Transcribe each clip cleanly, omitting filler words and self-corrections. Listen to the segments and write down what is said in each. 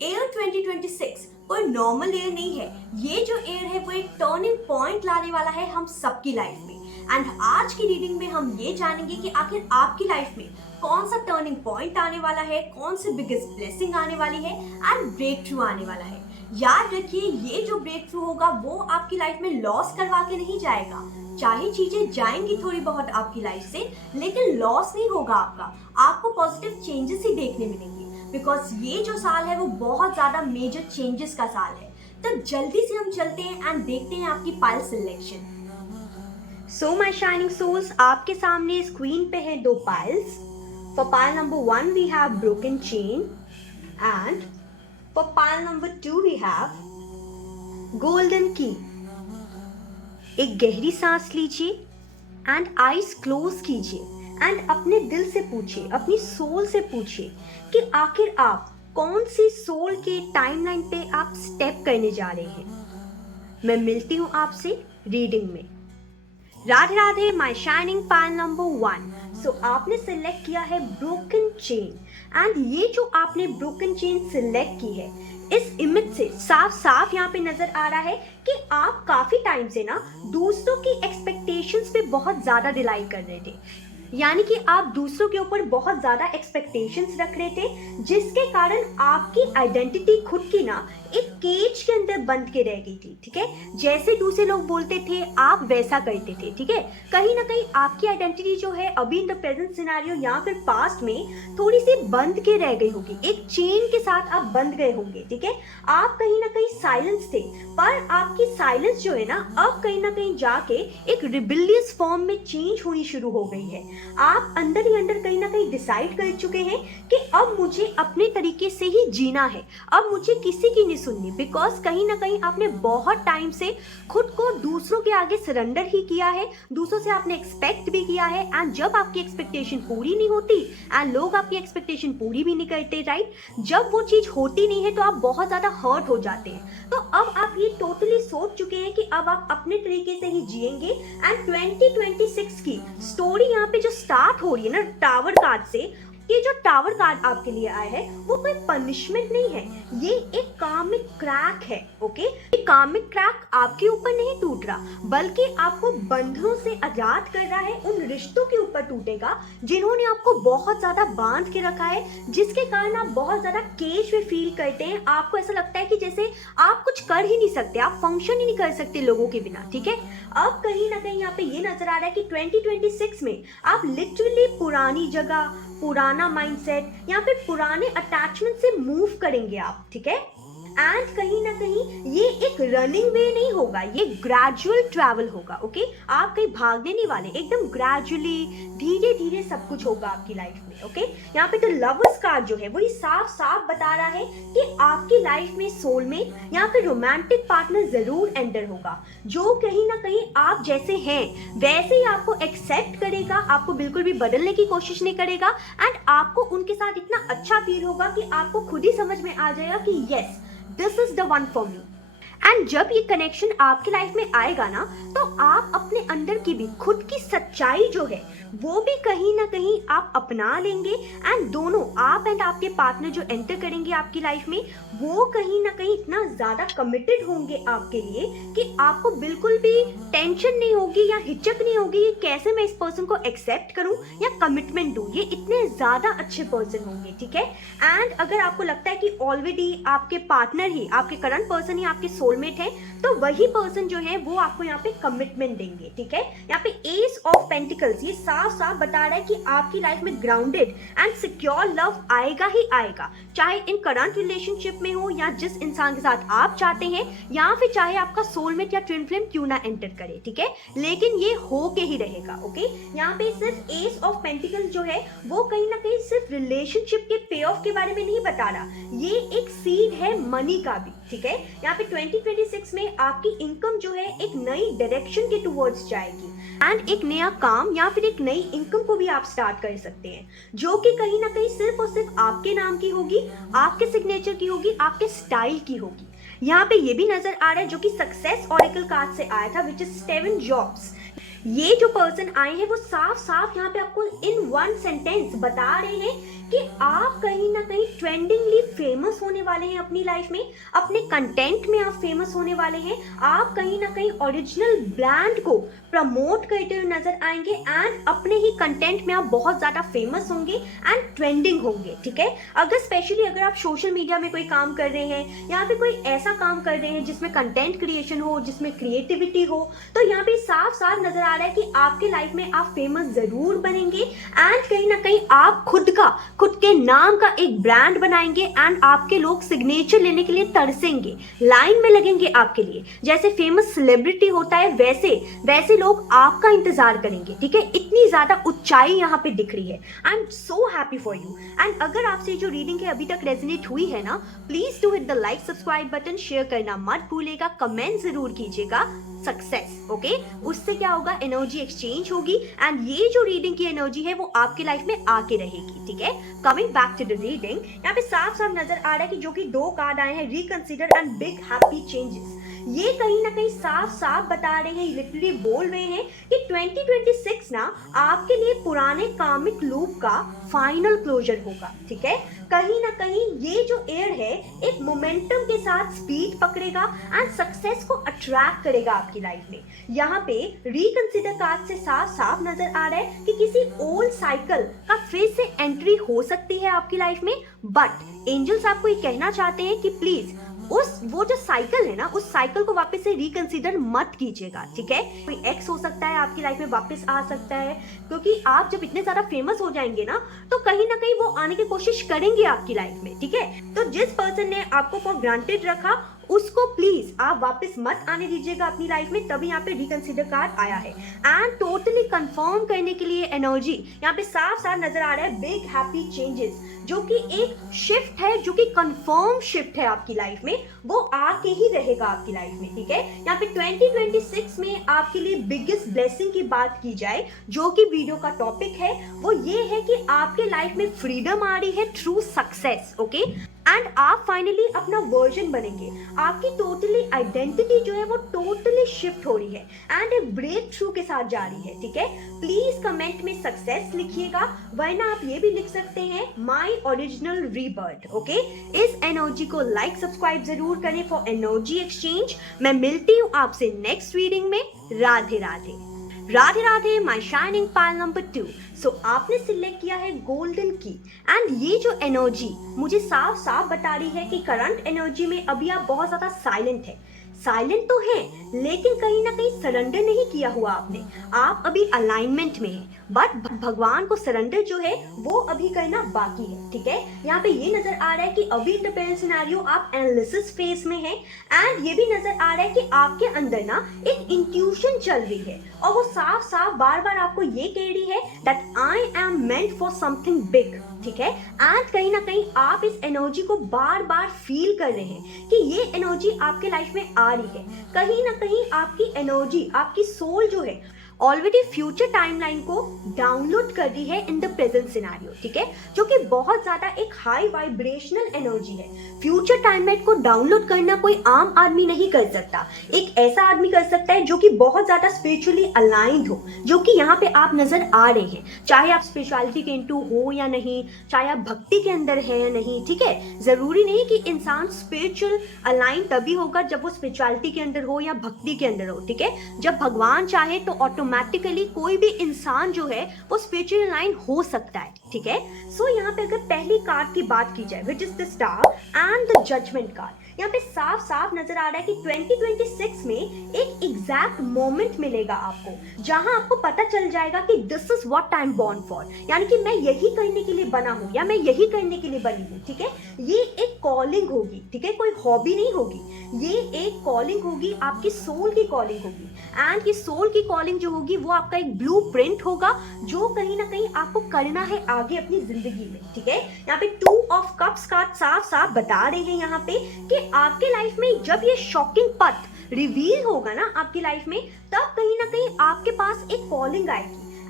Air 2026 कोई normal air नहीं है। ये जो एयर है वो एक टर्निंग पॉइंट लाने वाला है हम सबकी लाइफ में। एंड आज की रीडिंग में हम ये जानेंगे कि आखिर आपकी लाइफ में कौन सा टर्निंग पॉइंट आने वाला है, कौन सी बिगेस्ट ब्लेसिंग आने वाली है एंड ब्रेक थ्रू आने वाला है। याद रखिए, ये जो ब्रेक थ्रू होगा वो आपकी लाइफ में लॉस करवा के नहीं जाएगा। चाहे चीजें जाएंगी थोड़ी बहुत आपकी लाइफ से, लेकिन लॉस नहीं होगा आपको पॉजिटिव चेंजेस ही देखने मिलेंगे। बिकॉज ये जो साल है वो बहुत ज्यादा मेजर चेंजेस का साल है। तो जल्दी से हम चलते हैं एंड देखते हैं आपकी pile selection. So my shining souls, आपके सामने स्क्रीन पे है दो piles. For pile number 1 we have broken chain and for pile number 2 we have golden की। एक गहरी सांस लीजिए एंड आईज क्लोज कीजिए एंड अपने दिल से पूछिए, अपनी सोल से पूछिए कि आखिर आप कौन सी सोल के टाइमलाइन पे आप स्टेप करने जा रहे हैं। मैं मिलती हूँ आपसे रीडिंग में। Radhe Radhe my shining pile number 1। सो आपने सिलेक्ट किया है ब्रोकन चेन एंड ये जो आपने ब्रोकन चेन सिलेक्ट की है, इस इमेज से साफ साफ यहाँ पे नजर आ रहा है कि आप काफी टाइम से ना दूसरों की एक्सपेक्टेशंस पे बहुत ज्यादा रिलाई कर रहे थे। यानी कि आप दूसरों के ऊपर बहुत ज्यादा एक्सपेक्टेशंस रख रहे थे, जिसके कारण आपकी आइडेंटिटी खुद की ना एक केज के अंदर बंद के रह गई थी। ठीक है, जैसे दूसरे लोग बोलते थे आप वैसा करते थे। ठीक है, कहीं ना कहीं आपकी आइडेंटिटी जो है अभी इन द प्रेजेंट सिनेरियो या फिर पास्ट में थोड़ी सी बंद के रह गई होगी, एक चेन के साथ आप बंध गए होंगे। ठीक है, आप कहीं ना कहीं साइलेंस थे, पर आपकी साइलेंस जो है ना अब कहीं ना कहीं जाके एक रिबिलियस फॉर्म में चेंज होनी शुरू हो गई है। आप अंदर ही अंदर कहीं ना कहीं डिसाइड कर चुके हैं कि अब मुझे अपने तरीके से ही जीना है, अब मुझे किसी की नहीं सुननी। बिकॉज कहीं ना कहीं आपने बहुत टाइम से खुद को दूसरों के आगे सरेंडर ही किया है, दूसरों से आपने एक्सपेक्ट भी किया है एंड जब आपकी एक्सपेक्टेशन पूरी नहीं होती एंड लोग आपकी एक्सपेक्टेशन पूरी भी नहीं करते, राइट, जब वो चीज होती नहीं है तो आप बहुत ज्यादा हर्ट हो जाते हैं। तो अब आप ये टोटली सोच चुके हैं कि अब आप अपने तरीके से ही जिएंगे एंड 2026 की स्टोरी यहाँ पे जो स्टार्ट हो रही है ना टावर कार्ड से, ये जो टावर कार्ड आपके लिए आया है वो कोई पनिशमेंट नहीं है, ये एक कार्मिक क्रैक है। ओके, ये कार्मिक क्रैक आपके ऊपर नहीं टूट रहा, बल्कि आपको बंधनों से आजाद कर रहा है, उन रिश्तों के ऊपर टूटेगा जिन्होंने आपको बहुत ज्यादा बांध के रखा है, जिसके कारण आप बहुत ज्यादा केज में फील करते हैं। आपको ऐसा लगता है कि जैसे आप कुछ कर ही नहीं सकते, आप फंक्शन ही नहीं कर सकते लोगों के बिना। ठीक है, अब कहीं ना कहीं यहाँ पे ये नजर आ रहा है कि 2026 में आप लिटरली पुरानी जगह, पुराना माइंडसेट या फिर पुराने अटैचमेंट से मूव करेंगे आप। ठीक है, एंड कहीं ना कहीं ये एक रनिंग वे नहीं होगा, ये ग्रेजुअल ट्रैवल होगा। ओके, आप कहीं भागने नहीं वाले, एकदम ग्रेजुअली धीरे धीरे सब कुछ होगा आपकी लाइफ में। ओके, यहाँ पे तो लवर्स कार्ड जो है वही साफ साफ बता रहा है कि आपकी लाइफ में सोलमेट या फिर रोमांटिक पार्टनर जरूर एंटर होगा, जो कहीं ना कहीं आप जैसे हैं वैसे ही आपको एक्सेप्ट करेगा, आपको बिल्कुल भी बदलने की कोशिश नहीं करेगा एंड आपको उनके साथ इतना अच्छा फील होगा कि आपको खुद ही समझ में आ जाएगा कि yes, this is the one for me. And जब ये कनेक्शन आपकी लाइफ में आएगा ना, तो आप अपने अंदर की भी खुद की सच्चाई जो है वो भी कहीं ना कहीं आप अपना लेंगे एंड दोनों, आप एंड आपके पार्टनर जो एंटर करेंगे आपकी लाइफ में, वो कहीं ना कहीं इतना ज्यादा कमिटेड होंगे आपके लिए कि आपको बिल्कुल भी टेंशन नहीं होगी या हिचक नहीं होगी कि कैसे मैं इस पर्सन को एक्सेप्ट करूं या कमिटमेंट दूं। ये इतने ज्यादा अच्छे पर्सन होंगे। ठीक है, एंड अगर आपको लगता है कि ऑलरेडी आपके पार्टनर ही, आपके करंट पर्सन ही आपके सोलमेट है, तो वही पर्सन जो है वो आपको यहाँ पे कमिटमेंट देंगे। ठीक है, यहाँ पे एस ऑफ पेंटिकल्स ये साफ साफ बता रहा है कि आपकी लाइफ में ग्राउंडेड एंड सिक्योर लव आएगा ही आएगा, चाहे इन करंट रिलेशनशिप में हो या जिस इंसान के साथ आप चाहते हैं, या फिर चाहे आपका सोलमेट या ट्विन फ्लेम क्यों ना एंटर करे। ठीक है, लेकिन ये हो के ही रहेगा। ओके, यहाँ पे सिर्फ एस ऑफ पेंटिकल जो है वो कहीं ना कहीं सिर्फ रिलेशनशिप के पे ऑफ के बारे में नहीं बता रहा, ये एक सीड है मनी का भी। ठीक है, यहाँ पे 2026 में आपकी इनकम जो है एक नई डायरेक्शन के टुवर्ड्स जाएगी एंड एक नया काम या फिर एक नई इनकम को भी आप स्टार्ट कर सकते हैं, जो कि कहीं ना कहीं सिर्फ और सिर्फ आपके नाम की होगी, आपके सिग्नेचर की होगी, आपके स्टाइल की होगी। यहाँ पे ये भी नजर आ रहा है जो कि सक्सेस ऑरेकल कार्ड से आया था, विच इज 7 जॉब्स। ये जो पर्सन आए हैं वो साफ साफ यहाँ पे आपको इन वन सेंटेंस बता रहे हैं कि आप कहीं ना कहीं ट्रेंडिंगली फेमस होने वाले हैं अपनी लाइफ में, अपने कंटेंट में आप फेमस होने वाले हैं, आप कहीं ना कहीं ओरिजिनल ब्रांड को प्रमोट करते हुए नजर आएंगे एंड अपने ही कंटेंट में आप बहुत ज़्यादा फेमस होंगे एंड ट्रेंडिंग होंगे, ठीक है। अगर स्पेशली अगर आप सोशल मीडिया में कोई काम कर रहे हैं या फिर कोई ऐसा काम कर रहे हैं जिसमें कंटेंट क्रिएशन हो, जिसमें क्रिएटिविटी हो, तो यहाँ पे साफ साफ नजर आ रहा है कि आपके लाइफ में आप फेमस जरूर बनेंगे एंड कहीं ना कहीं आप खुद के नाम का एक ब्रांड बनाएंगे एंड आपके लोग सिग्नेचर लेने के लिए तरसेंगे, लाइन में लगेंगे आपके लिए। जैसे फेमस सेलिब्रिटी होता है वैसे लोग आपका इंतजार करेंगे, ठीक है। इतनी ज्यादा ऊंचाई यहाँ पे दिख रही है। I am so happy for you. And अगर आपसे जो रीडिंग है अभी तक रेजोनेट हुई है ना, please do hit the like subscribe button, share करना मत भूलेगा, कमेंट जरूर कीजिएगा सक्सेस, ओके। उससे क्या होगा, एनर्जी एक्सचेंज होगी एंड ये जो रीडिंग की एनर्जी है वो आपके लाइफ में आके रहेगी, ठीक है। Coming back to the reading, यहाँ पे साफ साफ नजर आ रहा है कि जो कि 2 कार्ड आए हैं, reconsider and big happy changes. ये कहीं ना कहीं साफ साफ बता रहे हैं, लिटरली बोल रहे हैं कि 2026 ना आपके लिए पुराने कार्मिक लूप का फाइनल क्लोजर होगा, ठीक है। कहीं ना कहीं ये जो एयर है एक मोमेंटम के साथ स्पीड पकड़ेगा एंड सक्सेस को अट्रैक्ट करेगा आपकी लाइफ में। यहाँ पे रिकंसिडर कार्ड से साफ साफ नजर आ रहा है कि किसी ओल्ड साइकिल का फिर से एंट्री हो सकती है आपकी लाइफ में, बट एंजल्स आपको ये कहना चाहते हैं कि प्लीज वो जो साइकिल है ना, उस साइकिल को वापस से रिकंसीडर मत कीजिएगा, ठीक है। कोई एक्स हो सकता है आपकी लाइफ में वापस आ सकता है, क्योंकि आप जब इतने ज्यादा फेमस हो जाएंगे ना तो कहीं ना कहीं वो आने की कोशिश करेंगे आपकी लाइफ में, ठीक है। तो जिस पर्सन ने आपको फॉर ग्रांटेड रखा उसको प्लीज आप वापस मत आने दीजिएगा अपनी लाइफ में, तभी यहाँ पे रिकंसीडर कार्ड आया है। एंड टोटली कंफर्म करने के लिए एनर्जी यहाँ पे साफ साफ नजर आ रहा है, बिग हैप्पी चेंजेस, जो कि एक शिफ्ट है, जो कि कंफर्म शिफ्ट है आपकी लाइफ में, वो आके ही रहेगा आपकी लाइफ में, ठीक है। यहाँ पे 2026 में आपके लिए बिगेस्ट ब्लेसिंग की बात की जाए, जो कि वीडियो का टॉपिक है, वो ये है कि आपके लाइफ में फ्रीडम आ रही है थ्रू सक्सेस, ओके। एंड आप फाइनली अपना वर्जन बनेंगे, आपकी टोटली आइडेंटिटी जो है वो टोटली शिफ्ट हो रही है एंड एक ब्रेक थ्रू के साथ जा रही है, ठीक है। प्लीज कमेंट में सक्सेस लिखिएगा, वरना आप ये भी लिख सकते हैं माई ओरिजिनल रीबर्थ, ओके। इस एनर्जी को लाइक सब्सक्राइब जरूर करें फॉर एनर्जी एक्सचेंज। मैं मिलती हूँ आपसे नेक्स्ट रीडिंग में। राधे राधे। राधे राधे माई शाइनिंग पायल नंबर 2। सो आपने सिलेक्ट किया है गोल्डन की एंड ये जो एनर्जी मुझे साफ साफ बता रही है कि करंट एनर्जी में अभी आप बहुत ज्यादा साइलेंट है। साइलेंट तो है लेकिन कहीं ना कहीं सरेंडर नहीं किया हुआ आपने, आप अभी अलाइनमेंट में हैं, बट भगवान को सरेंडर जो है वो अभी करना बाकी है, ठीक है। यहाँ पे ये नजर आ रहा है कि अभी इन द प्रेजेंट सिनेरियो आप एनालिसिस फेज में हैं एंड ये भी नजर आ रहा है कि आपके अंदर ना एक इंट्यूशन चल रही है और वो साफ साफ बार बार आपको ये कह रही है that I am meant for something big, ठीक है। एंड कहीं ना कहीं आप इस एनर्जी को बार बार फील कर रहे हैं कि ये एनर्जी आपके लाइफ में आ रही है। कहीं ना कहीं आपकी एनर्जी, आपकी सोल जो है ऑलरेडी फ्यूचर टाइमलाइन को डाउनलोड कर दी है इन द प्रेजेंट सिनेरियो, ठीक है, जो कि बहुत ज्यादा एक हाई वाइब्रेशनल एनर्जी है। फ्यूचर टाइमलाइन को डाउनलोड करना कोई आम आदमी नहीं कर सकता, एक ऐसा आदमी कर सकता है जो कि बहुत ज्यादा स्पिरिचुअली अलाइंड हो, जो कि यहाँ पे आप नजर आ रहे हैं। चाहे आप स्पिरिचुअलिटी के इनटू हो या नहीं, चाहे आप भक्ति के अंदर है या नहीं, ठीक है। जरूरी नहीं कि इंसान स्पिरिचुअल अलाइन तभी होगा जब वो स्पिरिचुअलिटी के अंदर हो या भक्ति के अंदर हो, ठीक है। जब भगवान चाहे तो ऑटोमेटिकली कोई भी इंसान जो है वो स्पिरिचुअल लाइन हो सकता है, ठीक है। सो यहाँ पे अगर पहली कार्ड की बात की जाए which is the star and the judgement card, यहाँ पे साफ साफ नजर आ रहा है कि 2026 में एक एग्जैक्ट मोमेंट मिलेगा आपको जहां आपको पता चल जाएगा कि this is what I am born for, यानी कि मैं यही करने के लिए बना हूं या मैं यही करने के लिए बनी हूं, ठीक है। ये एक कॉलिंग होगी, ठीक है, कोई हॉबी नहीं होगी, ये एक कॉलिंग होगी, आपकी सोल की कॉलिंग होगी एंड ये सोल की कॉलिंग जो होगी वो आपका एक ब्लूप्रिंट होगा जो कहीं ना कहीं आपको करना है आगे अपनी जिंदगी में, ठीक है। यहाँ पे 2 ऑफ कप्स कार्ड साफ साफ बता रहे हैं यहाँ पे कि आपके लाइफ में जब ये शॉकिंग पथ रिवील होगा ना आपकी लाइफ में, तब कहीं ना कहीं आपके पास एक कॉलिंग आएगी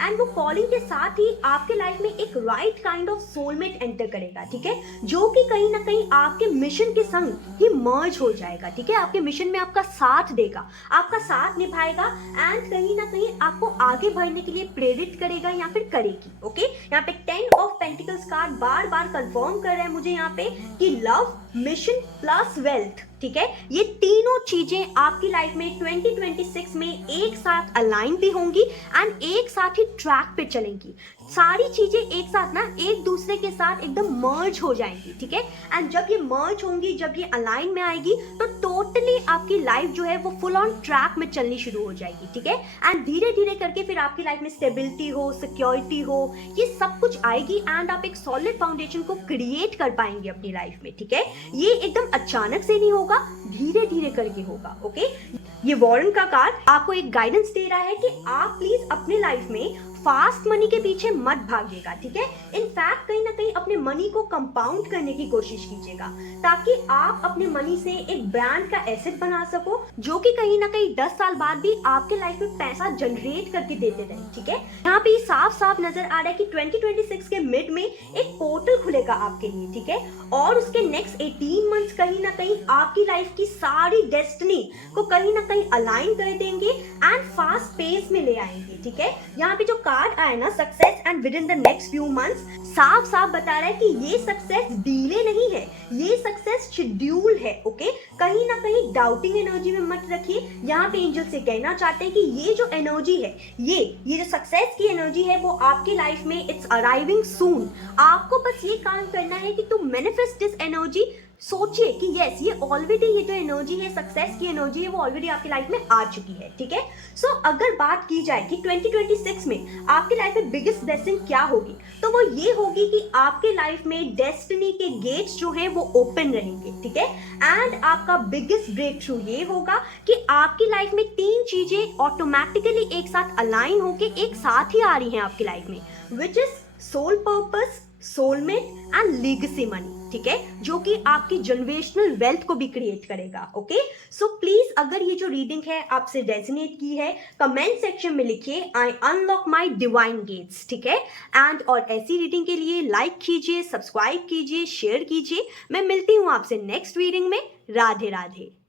एंड वो कॉलिंग के साथ ही आपके लाइफ में एक right kind of soulmate enter करेगा, ठीक है, जो कि कहीं ना कहीं आपके मिशन के संग ही मर्ज हो जाएगा, ठीक है, आपके मिशन में आपका साथ देगा, आपका साथ निभाएगा एंड कहीं ना कहीं आपको आगे बढ़ने के लिए प्रेरित करेगा या फिर करेगी। ओके, यहाँ पे 10 of pentacles card bar bar confirm कर रहा है मुझे यहाँ पे कि लव, मिशन प्लस वेल्थ, ठीक है, ये तीनों चीजें आपकी लाइफ में 2026 में एक साथ अलाइन भी होंगी एंड एक साथ ही ट्रैक पे चलेंगी। सारी चीजें एक साथ ना एक दूसरे के साथ एकदम मर्ज हो जाएंगी, ठीक है, एंड जब ये मर्ज होंगी, जब ये अलाइन में आएगी तो टोटली आपकी लाइफ जो है वो फुल ऑन ट्रैक में चलनी शुरू हो जाएगी, ठीक है, एंड धीरे धीरे करके फिर आपकी लाइफ में स्टेबिलिटी हो, सिक्योरिटी हो, ये सब कुछ आएगी एंड आप एक सॉलिड फाउंडेशन को क्रिएट कर पाएंगे अपनी लाइफ में, ठीक है। ये एकदम अचानक से नहीं होगा, धीरे धीरे करके होगा। ओके, ये वॉरेन का कार्ड आपको एक गाइडेंस दे रहा है कि आप प्लीज अपने लाइफ में फास्ट मनी के पीछे मत भागिएगा, ठीक है, इनफैक्ट कहीं ना कहीं अपने मनी को कंपाउंड करने की कोशिश कीजिएगा ताकि आप अपने मनी से एक ब्रांड का एसेट बना सको जो कि कहीं ना कहीं 10 साल बाद भी आपके लाइफ में पैसा जनरेट करके देते रहे, ठीक है। यहाँ पे साफ साफ नजर आ रहा है कि 2026 के मिड में एक पोर्टल खुलेगा आपके लिए, ठीक है, और उसके नेक्स्ट 18 मंथ्स कहीं ना कहीं आपकी लाइफ की सारी डेस्टिनी को कहीं ना कहीं अलाइन कर देंगे एंड फास्ट पेस में ले आएंगे, ठीक है। यहाँ पे जो कार्ड आया ना success and with in the next few months, साफ साफ बता रहा है कि ये सक्सेस डिले नहीं है, ये सक्सेस शेड्यूल है। ओके, कहीं ना कहीं डाउटिंग एनर्जी में मत रखिए। यहाँ पे एंजल से कहना चाहते हैं कि ये जो एनर्जी है, ये जो सक्सेस की एनर्जी है वो आपकी लाइफ में इट्स अराइविंग सून। आपको बस ये काम करना है कि तुम मैनिफेस्ट दिस एनर्जी। सोचिए कि यस, ये ऑलरेडी ये जो एनर्जी है, सक्सेस की एनर्जी है, वो ऑलरेडी आपकी लाइफ में आ चुकी है, ठीक है। सो अगर बात की जाए कि 2026 में आपकी लाइफ में बिगेस्ट ब्लेसिंग क्या होगी, तो वो ये होगी कि आपके लाइफ में डेस्टिनी के गेट्स जो हैं वो ओपन रहेंगे, ठीक है, एंड आपका बिगेस्ट ब्रेक थ्रू ये होगा कि आपकी लाइफ में 3 चीजें ऑटोमेटिकली एक साथ अलाइन होके एक साथ ही आ रही हैं आपकी लाइफ में, which is soul purpose, soulmate and legacy money, ठीक है, जो कि आपकी जनरेशनल वेल्थ को भी क्रिएट करेगा। ओके, सो प्लीज अगर ये जो रीडिंग है आपसे रेजोनेट की है, कमेंट सेक्शन में लिखिए आई अनलॉक माय डिवाइन गेट्स, ठीक है, एंड और ऐसी रीडिंग के लिए लाइक कीजिए, सब्सक्राइब कीजिए, शेयर कीजिए। मैं मिलती हूँ आपसे नेक्स्ट रीडिंग में। राधे राधे।